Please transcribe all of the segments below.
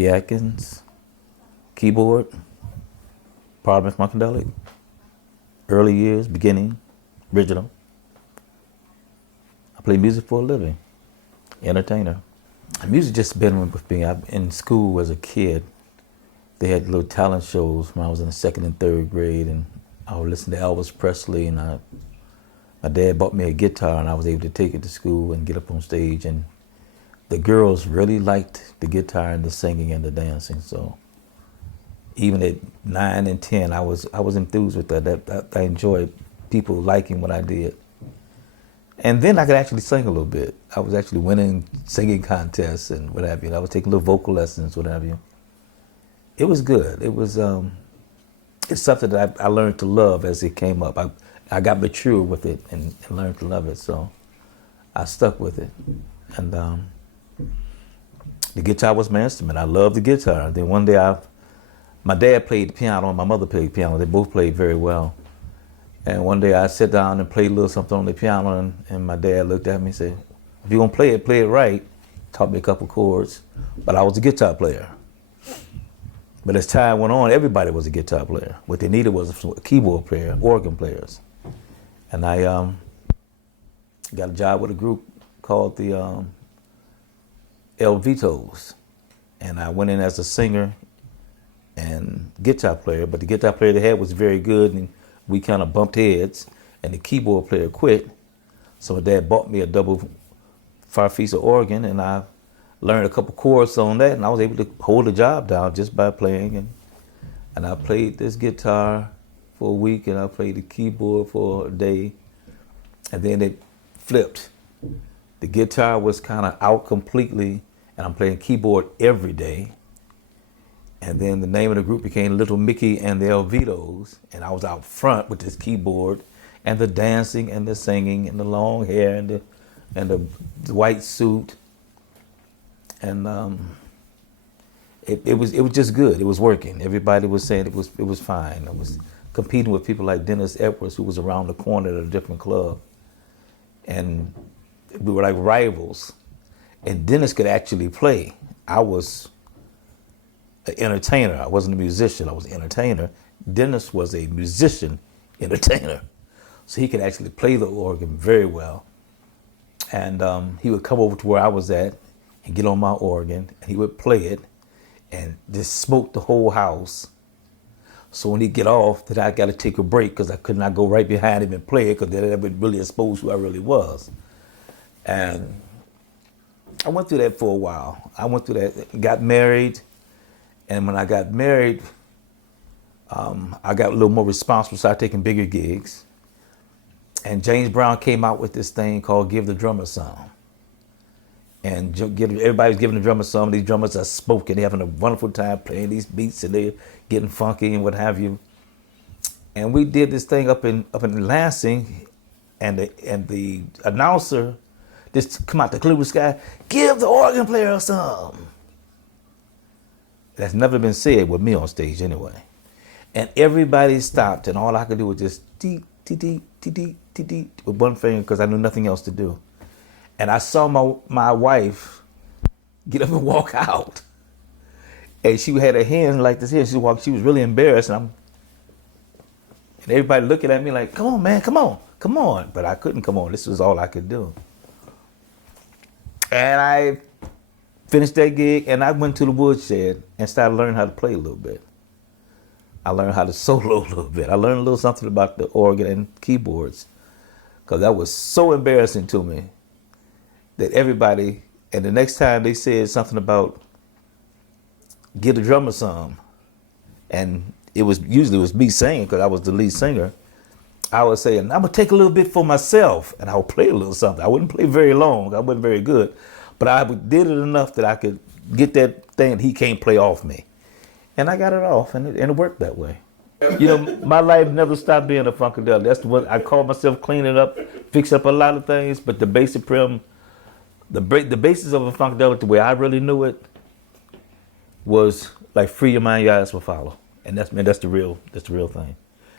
Ricky Atkins, keyboard, Parliament-Funkadelic, early years, beginning, original. I play music for a living, entertainer. Music just been with me. In school as a kid, they had little talent shows when I was in the 2nd and 3rd grade, and I would listen to Elvis Presley, and my dad bought me a guitar, and I was able to take it to school and get up on stage, and the girls really liked the guitar and the singing and the dancing. So even at 9 and 10, I was enthused with that. I enjoyed people liking what I did. And then I could actually sing a little bit. I was actually winning singing contests and what have you. I was taking little vocal lessons, what have you. It was good. It was, it's something that I learned to love as it came up. I got mature with it and learned to love it, so I stuck with it. And the guitar was my instrument. I loved the guitar. Then one day my dad played the piano and my mother played the piano. They both played very well. And one day I sat down and played a little something on the piano, and my dad looked at me and said, if you're gonna play it right. Taught me a couple chords, but I was a guitar player. But as time went on, everybody was a guitar player. What they needed was a keyboard player, organ players. And I got a job with a group called the Vitos. And I went in as a singer and guitar player, but the guitar player they had was very good, and we kind of bumped heads, and the keyboard player quit. So my dad bought me a double Farfisa organ, and I learned a couple chords on that, and I was able to hold the job down just by playing. And I played this guitar for a week, and I played the keyboard for a day, and then it flipped. The guitar was kind of out completely, and I'm playing keyboard every day. And then the name of the group became Little Mickey and the Elvitos, and I was out front with this keyboard and the dancing and the singing and the long hair and the white suit, and it was just good. It was working. Everybody was saying it was fine. I was competing with people like Dennis Edwards, who was around the corner at a different club, and we were like rivals. And Dennis could actually play. I was an entertainer. I wasn't a musician. I was an entertainer. Dennis was a musician entertainer. So he could actually play the organ very well. And he would come over to where I was at and get on my organ, and he would play it and just smoke the whole house. So when he get off, then I got to take a break because I could not go right behind him and play it, because that would really expose who I really was. And I went through that for a while. I went through that, got married. And when I got married, I got a little more responsible, started taking bigger gigs. And James Brown came out with this thing called Give the Drummer Some. And everybody's giving the drummer some. These drummers are smoking, they're having a wonderful time playing these beats, and they're getting funky and what have you. And we did this thing up in Lansing, and the announcer just come out the clear sky, give the organ player some. That's never been said with me on stage anyway. And everybody stopped, and all I could do was just dee, dee, dee, dee, dee, dee, dee, with one finger, because I knew nothing else to do. And I saw my wife get up and walk out. And she had her hands like this here. She was really embarrassed. And everybody looking at me like, come on, man, come on. But I couldn't come on. This was all I could do. And I finished that gig, and I went to the woodshed and started learning how to play a little bit. I learned how to solo a little bit. I learned a little something about the organ and keyboards, because that was so embarrassing to me that everybody, and the next time they said something about give the drummer some, and usually it was me singing because I was the lead singer, I would say, and I'm gonna take a little bit for myself, and I would play a little something. I wouldn't play very long. I wasn't very good, but I did it enough that I could get that thing that he can't play off me. And I got it off, and it worked that way. You know, my life never stopped being a Funkadelic. That's what I call myself, cleaning up, fix up a lot of things, but the basic the basis of a Funkadelic, the way I really knew it, was like free your mind, your eyes will follow. And that's the real thing.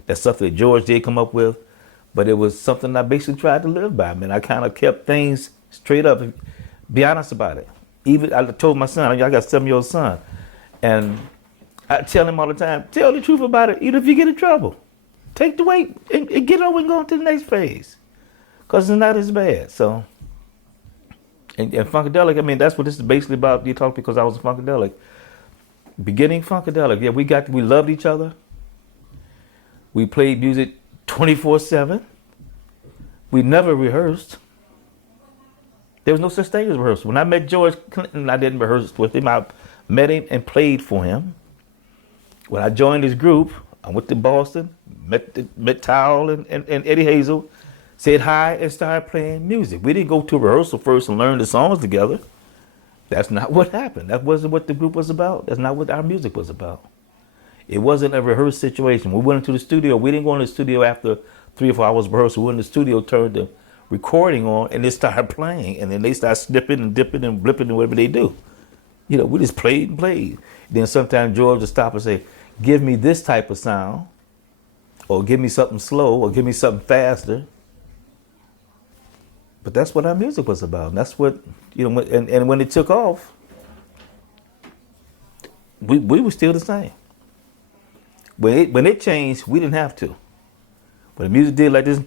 That's something that George did come up with, but it was something I basically tried to live by. I kind of kept things straight up. Be honest about it. Even I told my son, I got a 7-year-old son, And I tell him all the time, tell the truth about it, even if you get in trouble. Take the weight and get over and go on to the next phase. Because it's not as bad. So, and Funkadelic, I mean, that's what this is basically about. You talk because I was a Funkadelic. Beginning Funkadelic, yeah, we loved each other. We played music 24/7. We never rehearsed. There was no such thing as rehearsal. When I met George Clinton, I didn't rehearse with him. I met him and played for him. When I joined his group, I went to Boston, met Towel and Eddie Hazel, said hi, and started playing music. We didn't go to rehearsal first and learn the songs together. That's not what happened. That wasn't what the group was about. That's not what our music was about. It wasn't a rehearsed situation. We went into the studio. We didn't go in the studio after 3 or 4 hours of rehearsal. We went in the studio, turned the recording on, and they started playing. And then they started snipping and dipping and blipping and whatever they do. You know, we just played and played. Then sometimes George would stop and say, give me this type of sound, or give me something slow, or give me something faster. But that's what our music was about. And that's what, you know, and when it took off, we were still the same. When it changed, we didn't have to. When the music did like this,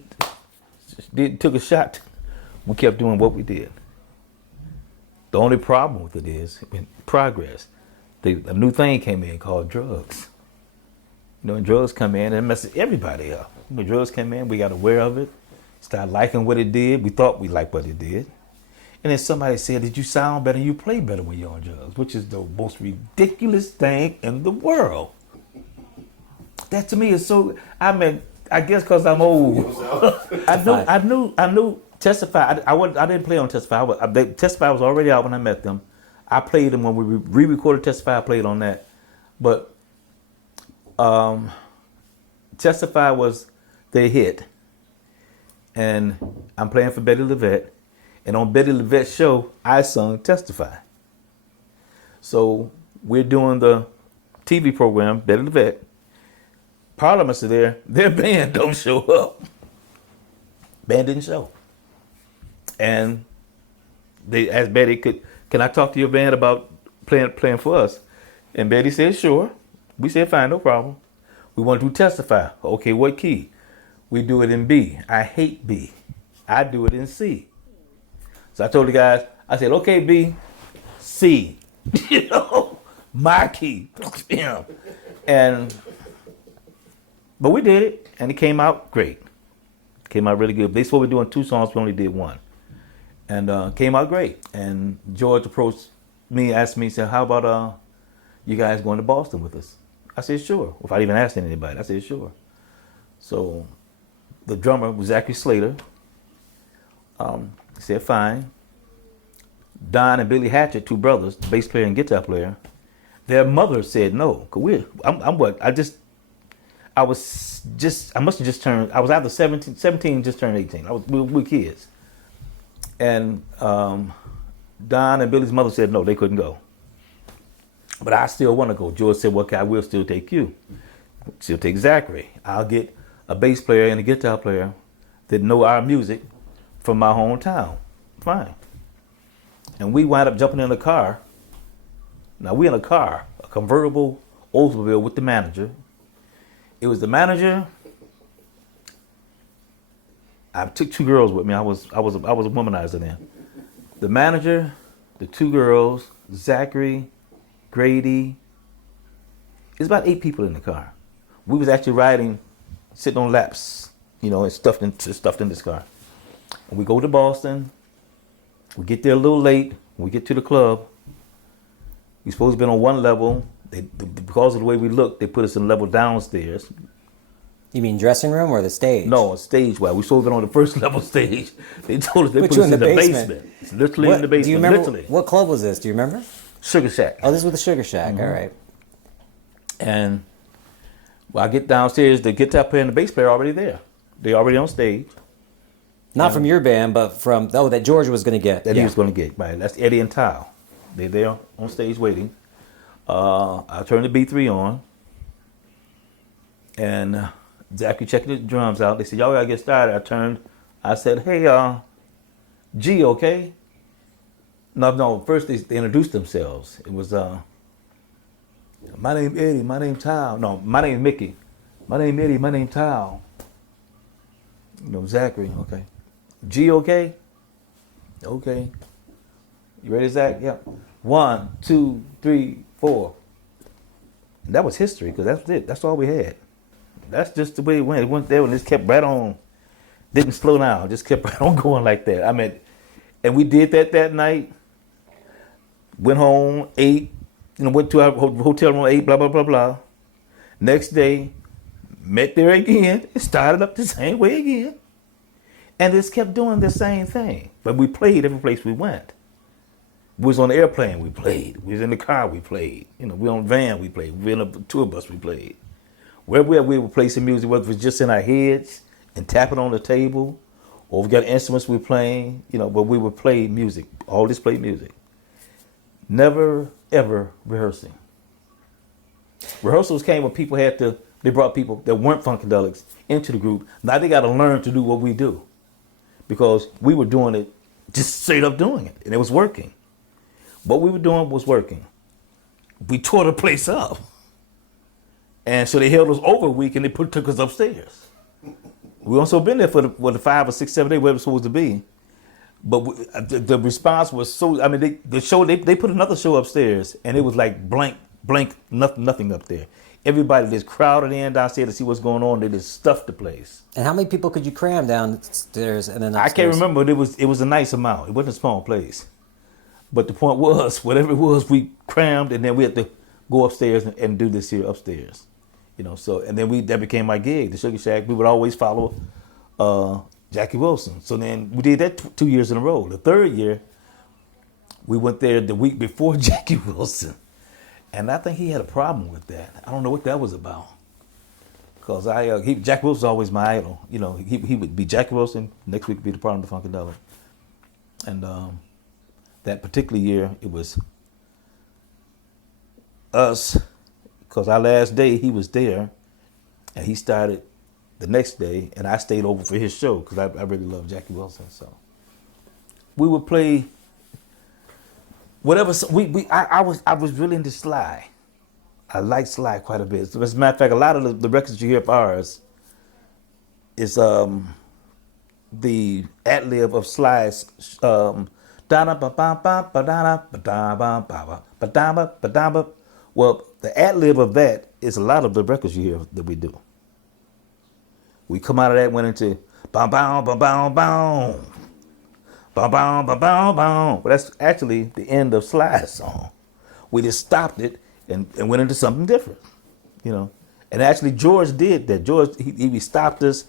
took a shot, we kept doing what we did. The only problem with it is, in progress, a new thing came in called drugs. You know, and drugs come in and it messes everybody up. When drugs came in, we got aware of it, started liking what it did. We thought we liked what it did. And then somebody said that you sound better, you play better when you're on drugs, which is the most ridiculous thing in the world. That to me is so, I mean, I guess because I'm old. I knew Testify. I didn't play on Testify. Testify was already out when I met them. I played them when we re-recorded Testify. I played on that. But Testify was their hit. And I'm playing for Betty LaVette. And on Betty LaVette's show, I sung Testify. So we're doing the TV program, Betty LaVette. Parliament's there. Their band don't show up. Band didn't show. And they asked Betty, can I talk to your band about playing for us? And Betty said, sure. We said, fine, no problem. We want to Testify. Okay, what key? We do it in B. I hate B. I do it in C. So I told the guys, I said, okay, B, C. You know, my key. But we did it, and it came out great. It came out really good. They said we're doing 2 songs, we only did 1. And came out great. And George approached me, asked me, said, how about you guys going to Boston with us? I said, sure. Without even asking anybody, I said, sure. So the drummer was Zachary Slater. Said, fine. Don and Billy Hatchett, 2 brothers, the bass player and guitar player, their mother said no. I must have just turned, I was either 17, just turned 18. We were kids. And Don and Billy's mother said no, they couldn't go. But I still want to go. George said, well, okay, I will still take you. Still take Zachary. I'll get a bass player and a guitar player that know our music from my hometown. Fine. And we wound up jumping in a car. Now we're in a car, a convertible Oldsmobile with the manager. It was the manager. I took 2 girls with me. I was a womanizer then. The manager, the 2 girls, Zachary, Grady. It's about 8 people in the car. We was actually riding, sitting on laps, you know, and stuffed in this car. And we go to Boston. We get there a little late. We get to the club. We supposed to be on 1 level. Because of the way we looked, they put us in a level downstairs. You mean dressing room or the stage? No, stage-wise. We supposed to be on the 1st level stage. They told us they put us in the basement. It's literally in the basement. Do you remember, literally. What club was this? Do you remember? Sugar Shack. Oh, this was the Sugar Shack. Mm-hmm. All right. And I get downstairs, the guitar player and the bass player are already there. They're already on stage. Not from your band, but from, that George was going to get. That he was going to get, right. That's Eddie and Tile. They're there on stage waiting. I turned the B3 on. And Zachary checking the drums out. They said, y'all gotta get started. I said, hey, G, okay? No, first they introduced themselves. It was My name Eddie. My name Tao. No, my name Mickey. My name Eddie. My name Tao. You know, Zachary. Okay. G. Okay. Okay. You ready, Zach? Yeah. 1, 2, 3, 4. And that was history because that's it. That's all we had. That's just the way it went. It went there and just kept right on. Didn't slow down. Just kept right on going like that. I mean, and we did that night. Went home, ate. You know, went to our hotel room, ate. Blah blah blah blah. Next day, met there again. It started up the same way again, and just kept doing the same thing. But we played every place we went. We was on the airplane, we played. We was in the car, we played. You know, we on the van, we played. We in a tour bus, we played. Wherever we were playing some music, whether it was just in our heads and tapping on the table, or we got instruments we playing, you know, but we would play music, always play music. Never, ever rehearsing. Rehearsals came when people they brought people that weren't Funkadelics into the group. Now they got to learn to do what we do because we were doing it, just straight up doing it, and it was working. What we were doing was working. We tore the place up. And so they held us over a week and they took us upstairs. We also been there for the 5 or 6, 7 days, where it was supposed to be. But the response was so, I mean, they put another show upstairs and it was like blank, nothing up there. Everybody just crowded in downstairs to see what's going on. They just stuffed the place. And how many people could you cram downstairs and then upstairs? I can't remember, but it was a nice amount. It wasn't a small place. But the point was, whatever it was, we crammed, and then we had to go upstairs and do this here upstairs. You know, so, and then that became my gig, the Sugar Shack. We would always follow Jackie Wilson. So then we did that 2 years in a row. The third year, we went there the week before Jackie Wilson. And I think he had a problem with that. I don't know what that was about. Because Jackie Wilson was always my idol. You know, he would be Jackie Wilson, next week would be the Parliament-Funkadelic. And that particular year, it was us, because our last day, he was there, and he started the next day, and I stayed over for his show, because I really love Jackie Wilson, so. We would play whatever, I was really into Sly. I like Sly quite a bit. So as a matter of fact, a lot of the records you hear of ours is the ad-lib of Sly's, well, the ad-lib of that is a lot of the records you hear that we do. We come out of that, went into bam bam bam bam bam bam bam bam bam bam. But that's actually the end of Sly's song. We just stopped it and went into something different, you know. And actually George did that. George he stopped us.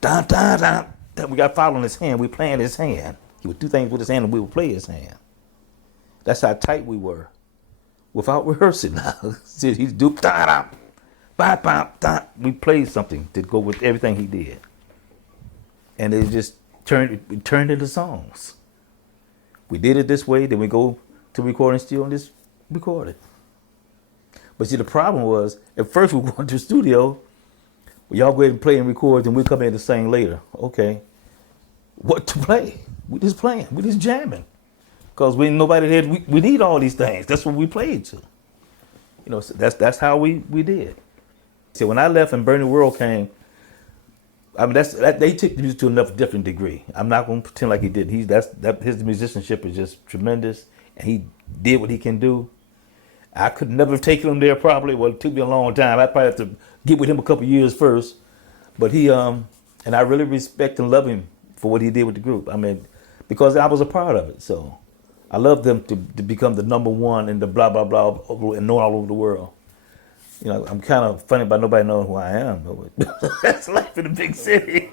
Dun, dun, dun. We got following his hand. We playing his hand. He would do things with his hand and we would play his hand. That's how tight we were. Without rehearsing now. He'd do da da da da. We played something to go with everything he did. And it just turned into songs. We did it this way, then we go to recording studio and just record it. But see, the problem was, at first we went to the studio, well, y'all go ahead and play and record, then we'll come in and sing later. Okay. What to play? We just playing. We just jamming. Because nobody had, we need all these things. That's what we played to. You know, so that's how we did. See, when I left and Bernie Worrel came, I mean, they took the music to a different degree. I'm not going to pretend like he did. His musicianship is just tremendous, and he did what he can do. I could never have taken him there probably. Well, it took me a long time. I'd probably have to get with him a couple years first. But he, and I really respect and love him for what he did with the group. I mean, because I was a part of it. So I love them to become the number one in the blah, blah, blah, and known all over the world. You know, I'm kind of funny about nobody knowing who I am. But that's life in a big city.